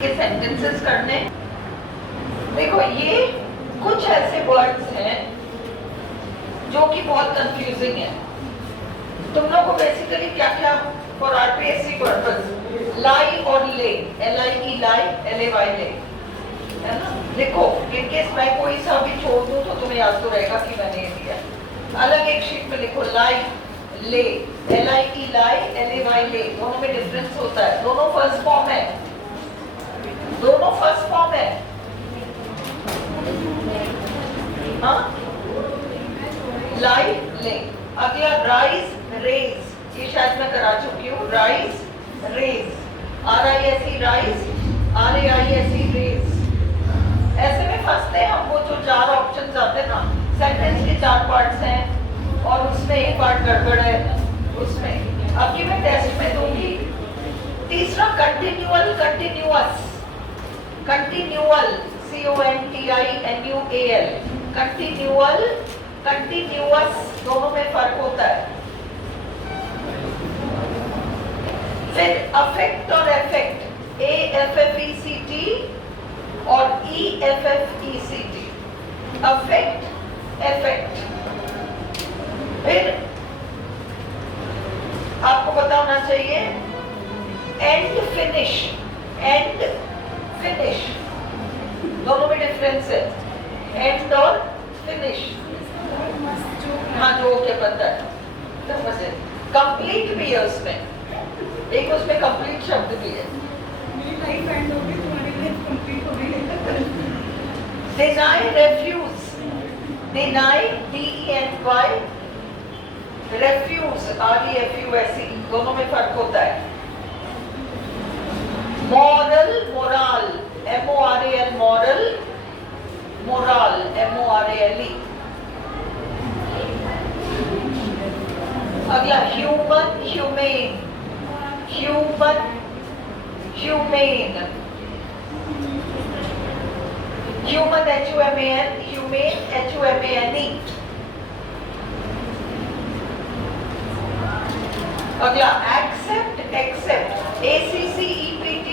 ये सेंटेंसेस करने। देखो ये कुछ ऐसे वर्ड्स हैं जो कि बहुत कंफ्यूजिंग है। तुम लोग को बेसिकली क्या क्या फॉर आरपीएससी पर्पस लाई और ले, LIE लाई, LAY ले, है ना। देखो इनकेस मैं कोई सा भी छोड़ दूं तो तुम्हें याद तो रहेगा कि मैंने ये दिया। अलग एक शीट में लिखो लाई, ले, LIE लाई, LAY ले। दोनों में डिफरेंस होता है। दोनों फर्स्ट फॉर्म है, दोनों फर्स्ट फॉर्म है। हाँ, लाई, ले। अगला राइज, रेज, ये शायद मैं करा चुकी हूँ। Rise, raise, RISE rise, RAISE raise. ऐसे में फंसते हैं हम। वो जो 4 ऑप्शंस आते हैं ना, सेंटेंस के 4 पार्ट्स हैं और उसमें एक पार्ट गड़बड़ है उसमें। अब की मैं टेस्ट में दूंगी। तीसरा continual, continuous, continual, CONTINUAL, continual, continuous, दोनों में फर्क होता है। फिर अफेक्ट और एफेक्ट, AFFECT और EFFECT, अफेक्ट, एफेक्ट। फिर आपको पता होना चाहिए एंड, फिनिश, एंड, फिनिश, दोनों में डिफरेंस है। एंड और फिनिश। हाँ, जो ओके पता है। कंप्लीट भी है उसमें, एक उसमें कंप्लीट शब्द भी है। Deny, refuse, deny, DENY, refuse, REFUSE, दोनों में फर्क होता है। Moral, morale, MORAL, moral, morale, MORALE। अगला human, humane, human, humane, human HUMAN, humane HUMANE। अगला accept, except, ACCEPT,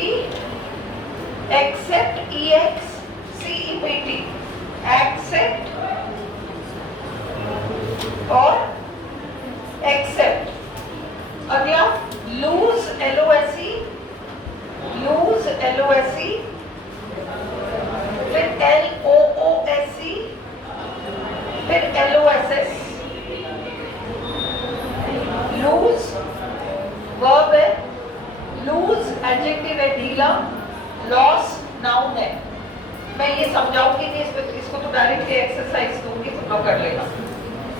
accept, EXCEPT, except और एक्सेप्ट। अगला लूज, LOSE, लूज, LOSE। फिर LOOSE, फिर LOSS। लूज वर्ब है, लूज एडजेक्टिव है, ढीला। Loss noun है। मैं ये समझाऊंगी नहीं, इसको तो डायरेक्टली एक्सरसाइज दूंगी, तुम लोग कर लेना।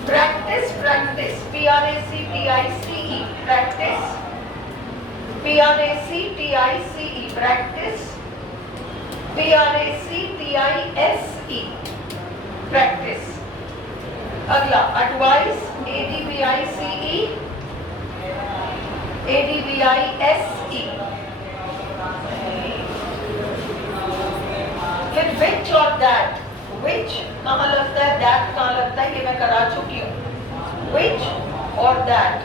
Practice, practice, PRACTICE, practice, PRACTICE, practice, PRACTISE, practice. अगला एडवाइस, ADVICE, ADVISE। फिर विच और दैट, विच कहाँ लगता है, दैट कहाँ लगता है, ये मैं करा चुकी हूँ। विच और दैट।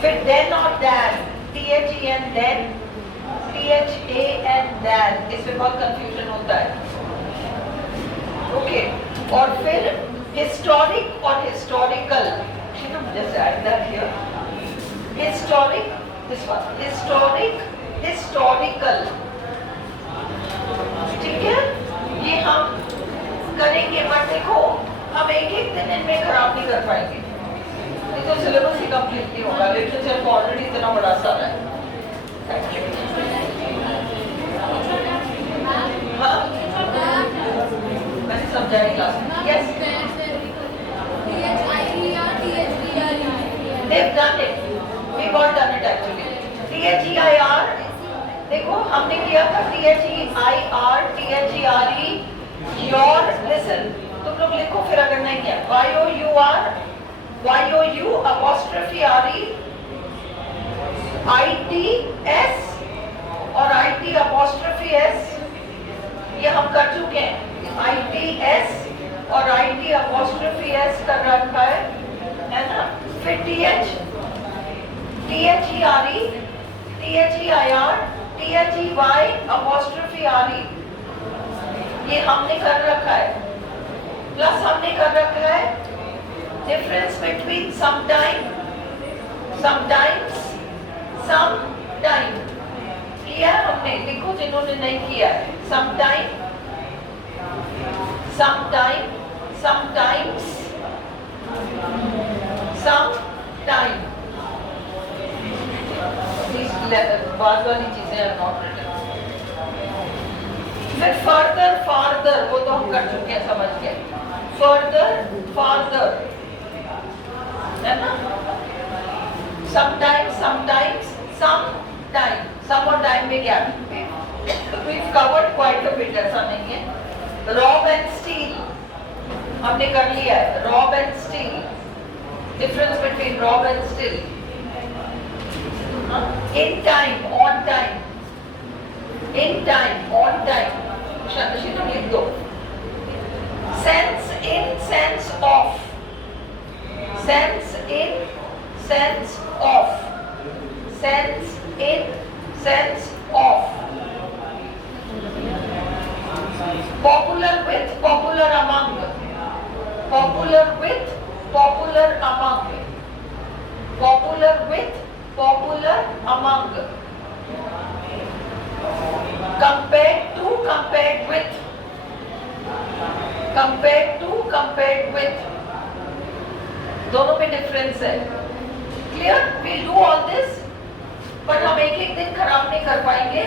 फिर देन और than, THEN, then, THAN, than. इसमें बहुत कंफ्यूजन होता है। ओके। और फिर हिस्टोरिक और हिस्टोरिकल, जैसे add that here, historic, this one, historic, historical. ठीक है, ये हम करेंगे। बट देखो, हम एक एक दिन इनमें खराब नहीं कर पाएंगे, नहीं तो सिलेबस ही कंप्लीट नहीं होगा। लिटरेचर को ऑलरेडी इतना बड़ा सारा है। Thank you. हाँ, मैंने समझाया क्लास में। Yes, they've done it, we've all done it actually। THEIR, देखो हमने किया था THEIR, THERE, your, listen, तुम लोग लिखो फिर अगर नहीं किया। YOUR, YOU apostrophe RE, ITS और IT apostrophe S, ये हम कर चुके हैं। ITS और IT apostrophe S कर रखा है ना। फिर TH, THERE, THEIR, THEY', ये हमने कर रखा है, प्लस हमने कर रखा है difference between sometime, sometimes, sometime किया है हमने। लिखो जिन्होंने नहीं किया है, समटाइम, समटाइम, समटाइम्स, समटाइम। बाद वाली चीजें are not written। फिर फर्दर, फार्दर, वो तो हम कर चुके हैं, समझ गए। फर्दर, फार्दर, है ना। समटाइम्स, समटाइम्स, समटाइम, सम और टाइम में क्या है? We've covered quite a bit, ऐसा नहीं है। रॉब एंड स्टील हमने कर लिया है, rob and steal, difference between rob and steal. In time, on time, in time, on time, Sheetal लिख दो। Sense in, sense of, sense in, sense of, sense in, sense of, popular with, popular among, popular with, popular among, popular with, popular among, compared to, compared with, compared to, compared with, दोनों में difference है। Clear? we'll do all this, पर हम एक एक दिन खराब नहीं कर पाएंगे।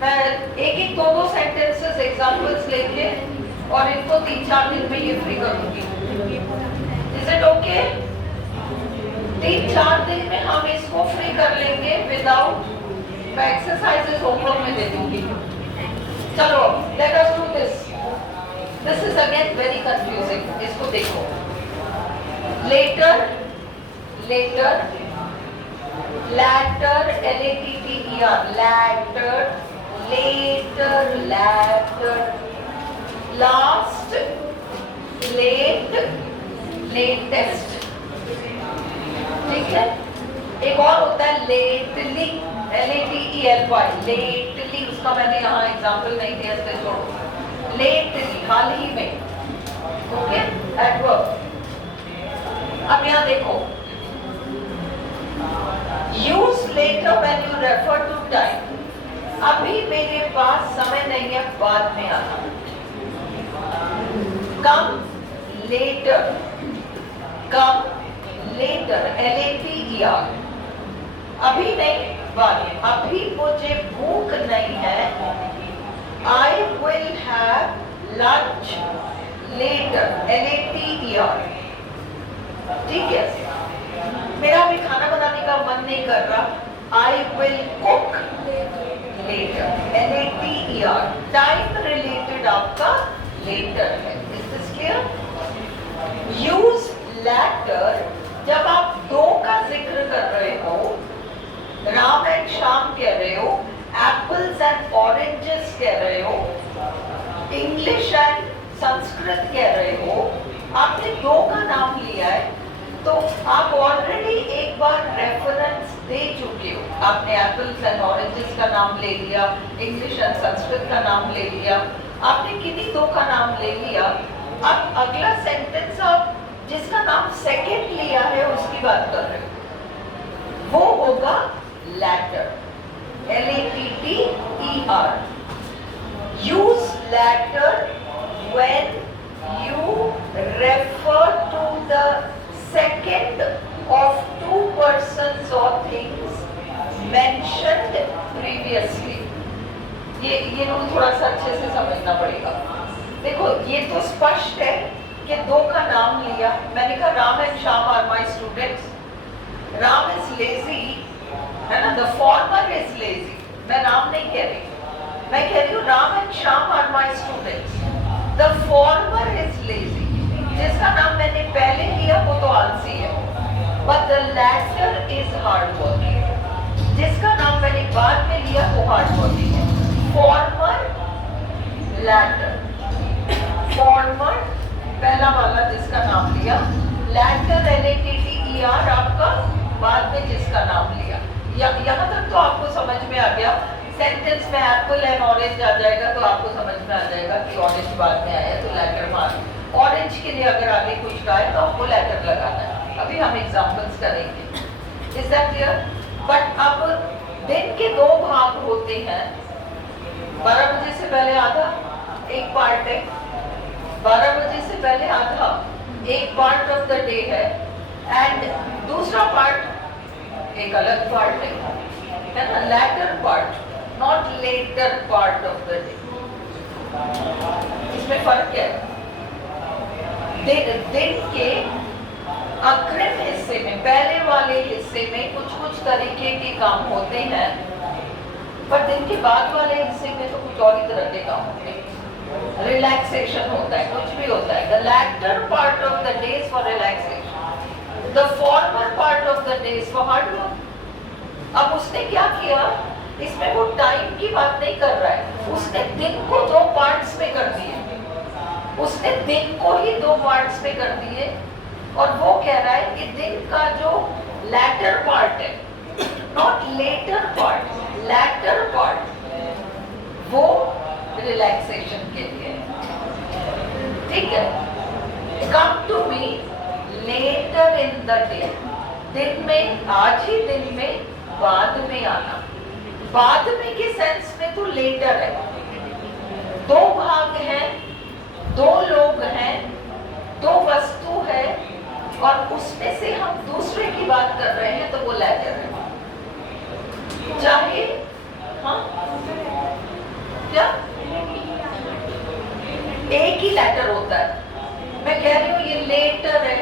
मैं एक एक दो दो सेंटेंसेस एग्जांपल्स लेके और इनको 3-4 दिन में ये फ्री करूंगी। Is it okay? 3-4 दिन में हम इसको फ्री कर लेंगे विदाउट, मैं एक्सरसाइजेस होमवर्क में दे दूंगी। चलो let us do this. This is again very confusing, इसको देखो। Later, letter, latter, LATTER, latter, later, latter, last, late, latest, ठीक है। एक और होता है लेटली, LATELY, लेटली, उसका मैंने यहाँ एग्जाम्पल नहीं दिया, इसलिए छोड़ो। लेटली, हाल ही में, ओके, एडवर्ब। अब यहाँ देखो, use later when you refer to time, अभी मेरे पास समय नहीं है, बाद में आना। Come later, come later, LATER, अभी नहीं, बाद में। अभी मुझे भूख नहीं है, I will have lunch later, LATER, ठीक है। मेरा अभी खाना बनाने का मन नहीं कर रहा, I will cook later, LATER, time related आपका लेटर है। Is this clear? Use latter जब आप दो का जिक्र कर रहे हो, राम एंड श्याम कह रहे हो, एप्पल्स एंड ऑरेंजेस कह रहे हो, इंग्लिश एंड संस्कृत कह रहे हो, आपने दो का नाम लिया है, तो आप ऑलरेडी एक बार रेफरेंस दे चुके हो। आपने एप्पल्स एंड ऑरेंजेस का नाम ले लिया, इंग्लिश एंड संस्कृत का नाम ले लिया, आपने किन्हीं दो का नाम ले लिया। अब अगला सेंटेंस आप जिसका नाम सेकंड लिया है उसकी बात कर रहे हो, वो होगा latter, LATTER। Use latter when you refer to the second of two persons और थिंग्स मेंशन्ड प्रीवियसली। ये रूल थोड़ा सा अच्छे से समझना पड़ेगा। देखो ये तो स्पष्ट है कि दो का नाम लिया, मैंने कहा Ram and Shyam are my students, Ram is lazy, है ना, द फॉर्मर इज लेजी, मैं नाम नहीं कह रही, मैं कह रही हूँ Ram and Shyam are my students, the former is lazy. जिसका नाम मैंने पहले लिया वो तो आलसी है, but the latter is hard working. जिसका नाम मैंने बाद में लिया वो हार्ड वर्किंग है। फॉर्मर, लैटर, फॉर्मर पहला वाला जिसका नाम लिया, लैटर LATTER आपका बाद में जिसका नाम लिया। यहाँ तक तो आपको समझ में आ गया। सेंटेंस एप्पल एंड ऑरेंज आ जाएगा तो आपको समझ में आ जाएगा कि ऑरेंज बाद में आया तो लेटर मार्क। ऑरेंज के लिए अगर आगे कुछ का है तो आपको लेटर लगाना है। अभी हम एग्जांपल्स करेंगे। Is that clear? बट अब दिन के दो भाग होते हैं। 12 बजे से पहले आधा एक पार्ट है, 12 बजे से पहले आधा एक पार्ट ऑफ द डे है, एंड दूसरा पार्ट एक अलग पार्ट है ना, latter part, not later part of the day. इसमें फर्क क्या है? दिन के अग्रिम हिस्से में, पहले वाले हिस्से में कुछ कुछ तरीके के काम होते हैं, पर दिन के बाद वाले हिस्से में तो कुछ और ही तरह के काम होते हैं। रिलैक्सेशन होता है, कुछ भी होता है। The latter part of the day is for relaxation, the former part of the day is for hard work. अब उसने क्या किया, इसमें वो टाइम की बात नहीं कर रहा है, उसने दिन को दो पार्ट्स में कर दिए। उसने दिन को ही दो पार्ट्स में कर दिए, और वो कह रहा है कि दिन का जो लैटर पार्ट है, not later part, latter part, वो रिलैक्सेशन के लिए। ठीक है? Come to me later in the day, दिन में, आज ही दिन में, बाद में आना। बाद में के सेंस में तो लेटर है। दो भाग हैं, दो लोग हैं, दो वस्तु है, और उसमें से हम दूसरे की बात कर रहे हैं तो वो लेटर है। चाहे हाँ क्या एक ही लेटर होता है। मैं कह रही हूँ ये लेटर है,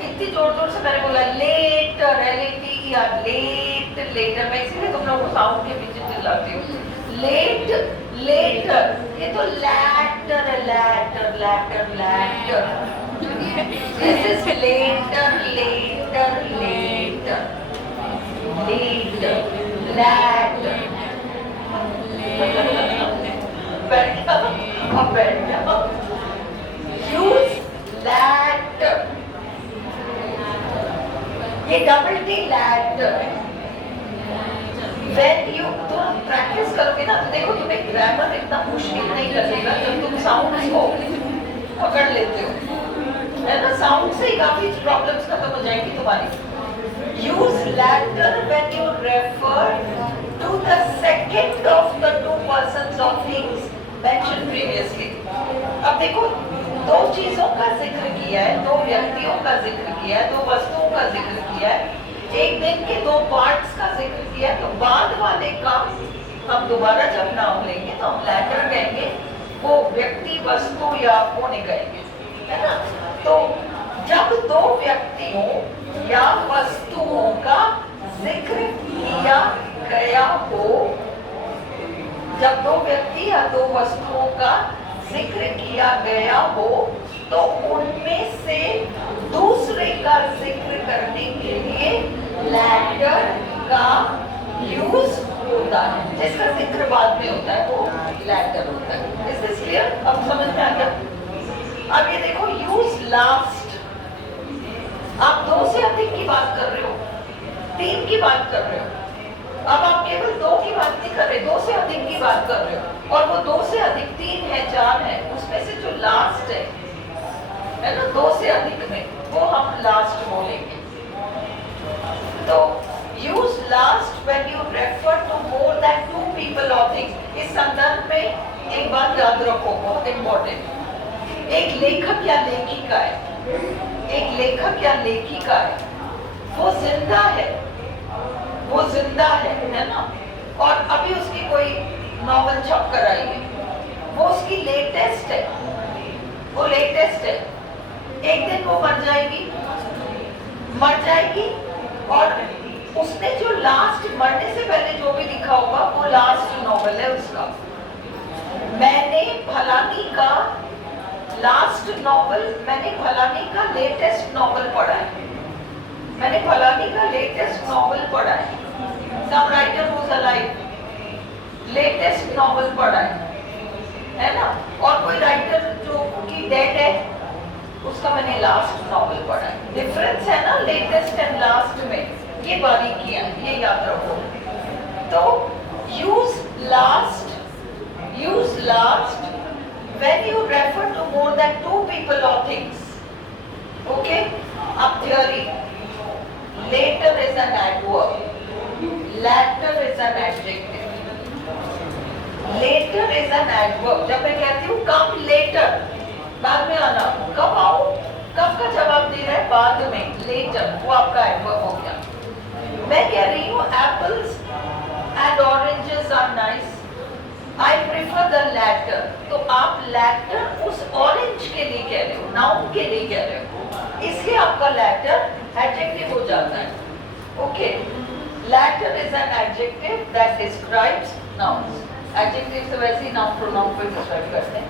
इतनी जोर जोर से मैंने बोला लेटर है, लेट लेटर, मैं इसीलिए तुम लोगों को साउंड के पीछे चिल्लाती हूँ। लेट लेटर, ये तो लैटर है, latter latter latter. This is later, later, later, later, later. बैठ जाओ। Use latter. ये डबल टी latter है। When you तुम प्रैक्टिस करोगे ना तो देखो तुम्हें ग्रामर इतना मुश्किल नहीं लगेगा जब तुम साउंड को पकड़ लेते हो, है ना। साउंड से ही काफी प्रॉब्लम्स खत्म हो जाएंगी तुम्हारी। Use latter when you refer to the second of the two persons of things mention previously. अब देखो दो चीजों का जिक्र किया है, दो व्यक्तियों का जिक्र किया है, दो वस्तुओं का जिक्र किया है, एक दिन के दो पार्ट्स का जिक्र किया है, तो बाद वाले का हम दोबारा जब नाम लेंगे तो हम लैटर कहेंगे, वो व्यक्ति वस्तु या कोने कहेंगे, है ना। तो जब दो व्यक्तियों या वस्तुओं का जिक्र किया गया हो, जब दो व्यक्ति या दो वस्तुओं का जिक्र किया गया हो, तो उनमें से दूसरे का जिक्र करने के लिए लैटर का यूज होता है। जिसका जिक्र बाद में होता है वो लैटर होता है। Is this clear? अब समझ में आ गया? अब ये देखो यूज लास्ट, आप दो से अधिक की बात कर रहे हो, तीन की बात कर रहे हो। अब आप केवल दो की बात नहीं कर रहे, दो से अधिक की बात कर रहे हो, और वो दो से अधिक तीन है, चार है, उसमें से जो लास्ट है ना, दो से अधिक में, वो हम लास्ट बोलेंगे। तो use last when you refer to more than two people और थिंग्स। इस संदर्भ में एक बात याद रखो, बहुत इंपॉर्टेंट। एक लेखक या लेखिका है, एक लेखक या लेखिका है, वो जिंदा है, वो जिंदा है ना, और अभी उसकी कोई नॉवल छप कर आई है, वो उसकी लेटेस्ट है, वो लेटेस्ट है। एक दिन वो मर जाएगी, और उसने जो लास्ट, मरने से पहले जो भी लिखा होगा वो लास्ट नॉवल है उसका। मैंने फलानी का लास्ट नॉवल, मैंने फलानी का लेटेस्ट नॉवल पढ़ा है, मैंने फलानी का लेटेस्ट नॉवल पढ़ा है। Some writer who's alive, latest novel पढ़ा है ना। और कोई राइटर जो की डेड है, उसका मैंने लास्ट नॉवल पढ़ा है। डिफरेंस है ना लेटेस्ट एंड लास्ट में, ये बारीकियां, ये याद रखो। तो use last last when you refer to more than two people or things. Okay? Up theory. Later is an adverb. Latter is an adjective. Later is an adverb. जब मैं कहती हूँ come later, बाद में आना, कब आओ, कब का जवाब दे रहा है, बाद में, later, वो आपका adverb हो गया. मैं कह रही हूँ apples and oranges are nice. I prefer the latter. तो आप latter उस orange के लिए कह रहे हो, noun के लिए कह रहे हो, इसलिए आपका latter adjective हो जाता है. Okay. Latter is an adjective that describes nouns. Adjective से वैसे ही noun pronoun को describe करते हैं.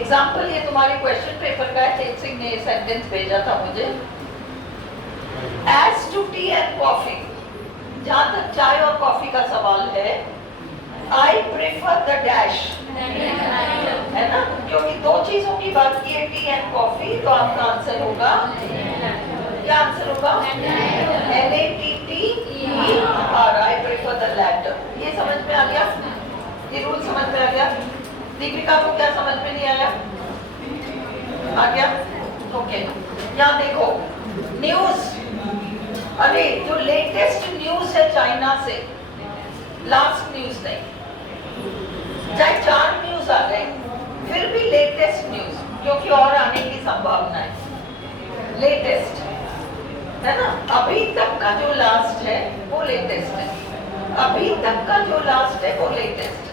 Example ये तुम्हारे question paper का है, तेज सिंह ने ये sentence भेजा था मुझे. As to tea and coffee. जहाँ तक चाय और कॉफी का सवाल है, I prefer the dash. है ना? क्योंकि दो चीजों की बात की है, टी एंड कॉफी, तो आपका आंसर होगा, क्या आंसर होगा? LATTER. I prefer the latter. ये समझ में आ गया? ये रूल समझ में आ गया? दीपिका को क्या समझ में नहीं आया? आ गया? ओके. यहाँ देखो, न्यूज. अरे जो लेटेस्ट न्यूज है चाइना से, लास्ट न्यूज नहीं, चाहे 4 न्यूज आ गए, फिर भी लेटेस्ट न्यूज, क्योंकि और आने की संभावना है. लेटेस्ट है ना? अभी तक का जो लास्ट है वो लेटेस्ट है. अभी तक का जो लास्ट है वो लेटेस्ट है.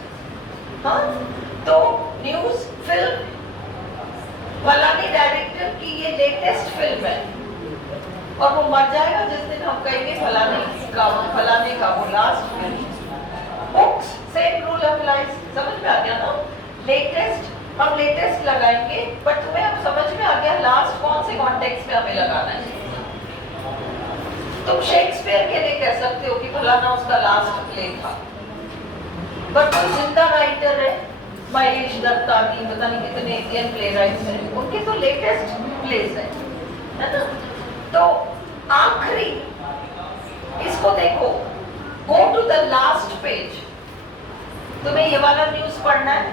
हाँ, तो न्यूज, फिल्म, फलाने डायरेक्टर की ये लेटेस्ट फिल्म है, और वो मर जाएगा जिस दिन हम कहेंगे फलाने का वो last film. Books, same rule applies. समझ में आ गया ना? लेटेस्ट, हम लेटेस्ट लगाएंगे, बट तुम्हें अब समझ में आ गया लास्ट कौन से कॉन्टेक्स्ट में हमें लगाना है. तुम शेक्सपियर के लिए कह सकते हो कि फलाना उसका लास्ट प्ले था, बट वो जिंदा राइटर है, महेश दत्तानी, पता नहीं कितने इंडियन प्ले राइटर्स हैं, उनके तो लेटेस्ट प्लेस है ना? तो आखिरी, इसको देखो, go to the last page. तुम्हें ये वाला न्यूज पढ़ना है,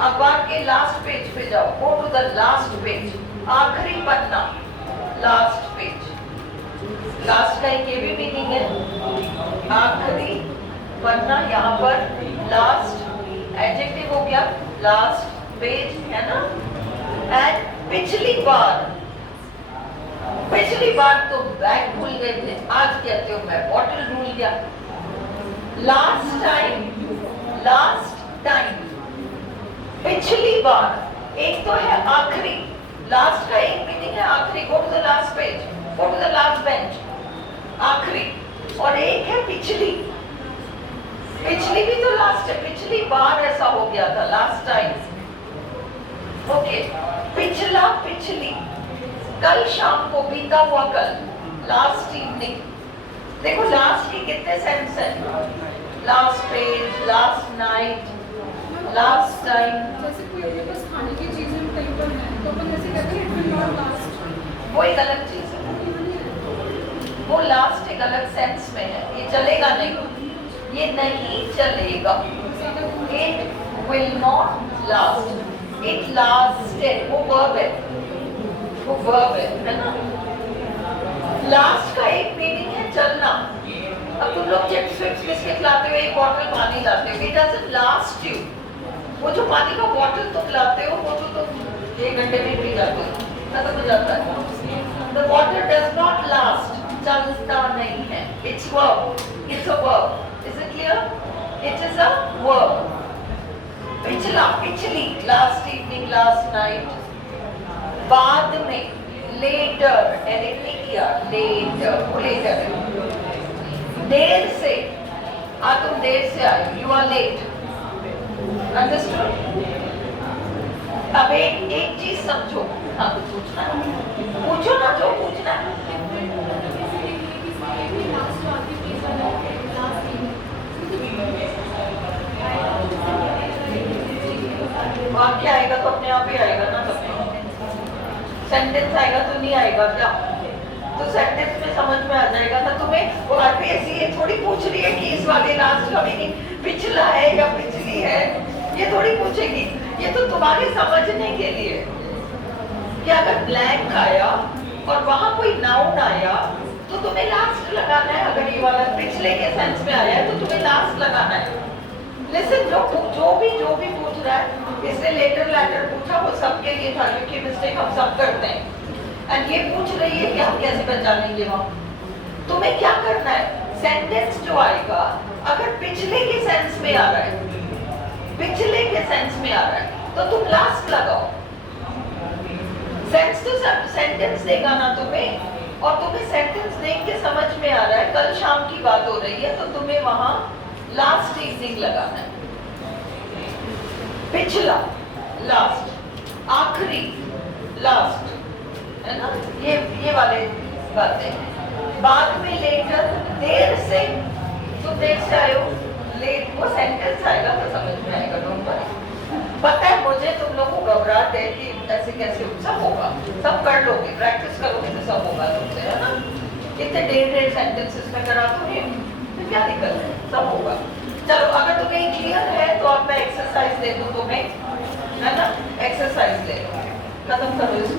अखबार के लास्ट पेज पे जाओ, go to the last page, आखिरी पन्ना, लास्ट पेज. लास्ट का एक ये भी मीनिंग है, आखिरी पन्ना, यहाँ पर लास्ट एडजेक्टिव हो गया, लास्ट पेज, है ना? एंड पिछली बार तो बैग भूल गए थे, आज कहते हो मैं बॉटल भूल गया. लास्ट टाइम, पिछली बार. एक तो है आखिरी, लास्ट का एक मीनिंग है आखिरी, go to the last page, go to the last bench, आखिरी. और एक है पिछली भी तो लास्ट है, पिछली बार ऐसा हो गया था, लास्ट टाइम. ओके, पिछला, पिछली, कल शाम को, बीता हुआ कल, लास्ट इवनिंग. देखो लास्ट के कितने सेंस हैं, last page, last night, last time. जैसे कोई अपने पास खाने की चीजें कहीं पर है, तो अपन ऐसे कहते हैं इट विल नॉट लास्ट. वो एक अलग चीज है, वो लास्ट एक अलग सेंस में है, ये चलेगा नहीं, ये नहीं चलेगा. It will not last, it lasted, वो वर्ब है, वो वर्ब है ना? लास्ट का एक मीनिंग है चलना. अब तुम लोग चिप्स विप्स बिस्किट लाते हो, एक बॉटल पानी लाते हो, इट डजंट लास्ट यू. वो जो पानी का बॉटल तुम लाते हो, वो तो तुम 1 घंटे में पी जाते हो, खत्म हो जाता है. The water does not last, चलता नहीं है. It's verb, it's a verb. Is it clear? It is a verb. पिछला, पिछली, लास्ट इवनिंग, लास्ट नाइट. बाद में, लेटर, एडिट नहीं किया, लेटर. देर से, तुम देर से आए, यू आर लेट. अंडरस्टूड? अब एक चीज समझो. हाँ, कुछ पूछना है, पूछो ना, जो पूछना है. वाक्य आएगा तो अपने आप ही आएगा ना, सेंटेंस आएगा तो नहीं आएगा क्या? तो सेंटेंस में समझ में आ जाएगा ना तुम्हें. वो आरपीएससी ये थोड़ी पूछ रही है कि इस वाले लास्ट का मीनिंग पिछला है या पिछली है, ये थोड़ी पूछेगी. ये तो तुम्हारे समझने के लिए कि अगर ब्लैंक आया और वहां कोई नाउन आया तो तुम्हें लास्ट लगाना है। अगर ये वाला पिछले के सेंस में आया है तो तुम्हें लास्ट लगाना है। लिसन, जो भी पूछ रहा है, इसने लेटर लैटर पूछा, वो सबके लिए था क्योंकि मिस्टेक हम सब करते हैं। एंड ये पूछ रही है कि हम कैसे पहचानेंगे वहां। तुम्हें क्या करना है, सेंटेंस जो आएगा अगर पिछले के सेंस में आ रहा है, पिछले के सेंस में आ रहा है तो तुम लास्ट लगाओ। सेंस तो सब सेंटेंस देगा ना तुम्हें, और तुम्हें सेंटेंस देख के समझ में आ रहा है कल शाम की बात हो रही है तो तुम्हें वहां लास्ट इवनिंग लगाना है। पिछला लास्ट, आखिरी लास्ट, है ना, ये वाले बातें। बाद में लेटर, देर से, तुम देर से आए हो, लेट, वो सेंटेंस आएगा तो समझ में आएगा। तुम पता है मुझे तुम लोगों को घबराहट है कि ऐसे कैसे, सब होगा, सब कर लोगे, प्रैक्टिस करोगे तो सब होगा तुमसे, है ना। इतने डेढ़ सेंटेंसेस में करा तुम्हें तो क्या दिक्कत है, सब होगा। चलो, अगर तुम्हें क्लियर है तो अब मैं एक्सरसाइज दे दूं तुम्हें, है ना, एक्सरसाइज ले लो, खत्म करो इसको।